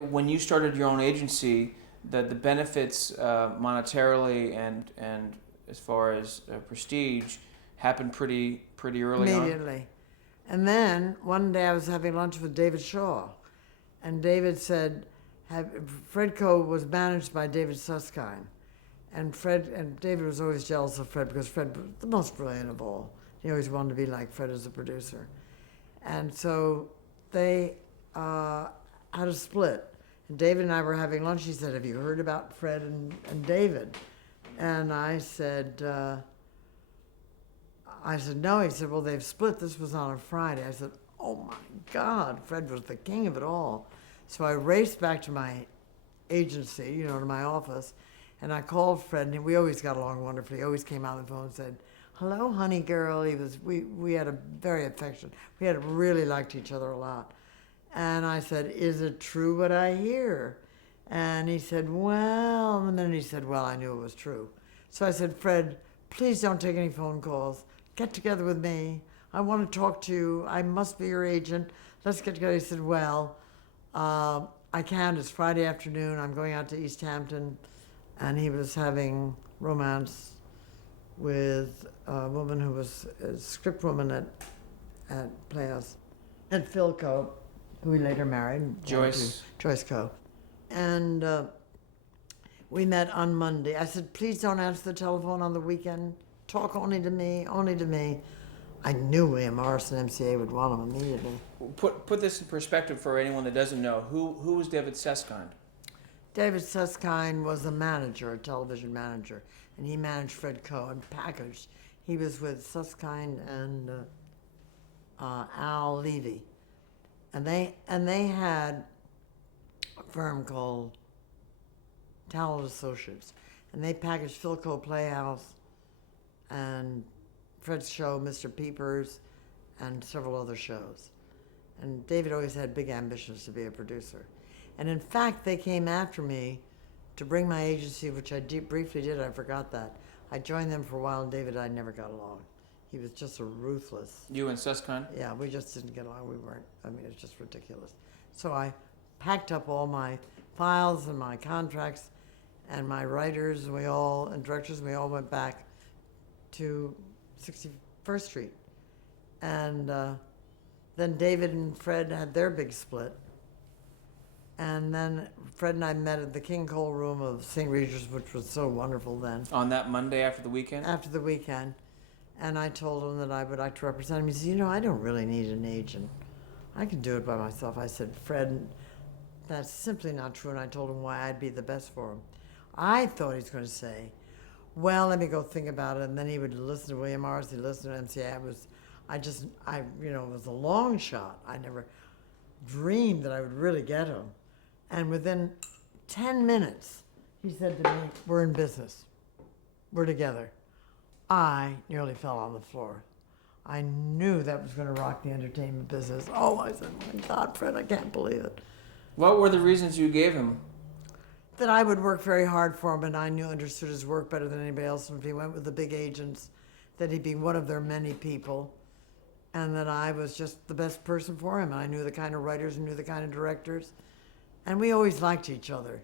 When you started your own agency, the benefits monetarily and as far as prestige happened pretty early on. Immediately. And then one day I was having lunch with David Shaw, and David said, Fred Coe was managed by David Susskind. And David was always jealous of Fred because Fred was the most brilliant of all. He always wanted to be like Fred as a producer. And so they had a split. And David and I were having lunch. He said, "Have you heard about Fred and David?" And I said, "No." He said, "Well, they've split." This was on a Friday. I said, "Oh my God, Fred was the king of it all." So I raced back to my agency, to my office, and I called Fred, and we always got along wonderfully. He always came out on the phone and said, "Hello, honey girl." We had a very affectionate, we had really liked each other a lot. And I said, "Is it true what I hear?" And he said, "Well," and then he said, "Well, I knew it was true." So I said, "Fred, please don't take any phone calls. Get together with me. I want to talk to you. I must be your agent. Let's get together." He said, "Well, I can't. It's Friday afternoon. I'm going out to East Hampton." And he was having romance with a woman who was a script woman at Playhouse, and Phil Coe, who he later married. Joyce Coe. And we met on Monday. I said, "Please don't answer the telephone on the weekend. Talk only to me, only to me." I knew William Morris and MCA would want him immediately. Put this in perspective for anyone that doesn't know. Who was David Susskind? David Susskind was a manager, a television manager, and he managed Fred Coe and packaged. He was with Susskind and Al Levy, and they had a firm called Talent Associates, and they packaged Phil Coe Playhouse and Fred's show, Mr. Peepers, and several other shows. And David always had big ambitions to be a producer. And in fact, they came after me to bring my agency, which I briefly did. I forgot that. I joined them for a while, and David and I never got along. He was just a ruthless. You and Susskind? Yeah, we just didn't get along. We weren't. I mean, it's just ridiculous. So I packed up all my files and my contracts and my writers, and directors, and we all went back to 61st Street. And then David and Fred had their big split. And then Fred and I met at the King Cole room of St. Regis, which was so wonderful then. On that Monday after the weekend? After the weekend. And I told him that I would like to represent him. He said, "I don't really need an agent. I can do it by myself." I said, "Fred, that's simply not true." And I told him why I'd be the best for him. I thought he was going to say, "Well, let me go think about it." And then he would listen to William Morris, he'd listen to MCA. It was a long shot. I never dreamed that I would really get him. And within 10 minutes, he said to me, "We're in business. We're together." I nearly fell on the floor. I knew that was going to rock the entertainment business. Oh, I said, "My God, Fred, I can't believe it." What were the reasons you gave him? That I would work very hard for him, and I understood his work better than anybody else. And if he went with the big agents, that he'd be one of their many people, and that I was just the best person for him. And I knew the kind of writers and knew the kind of directors. And we always liked each other.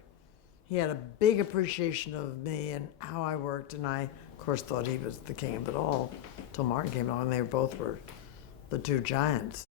He had a big appreciation of me and how I worked, and I, of course, thought he was the king of it all, till Martin came along, and they both were the two giants.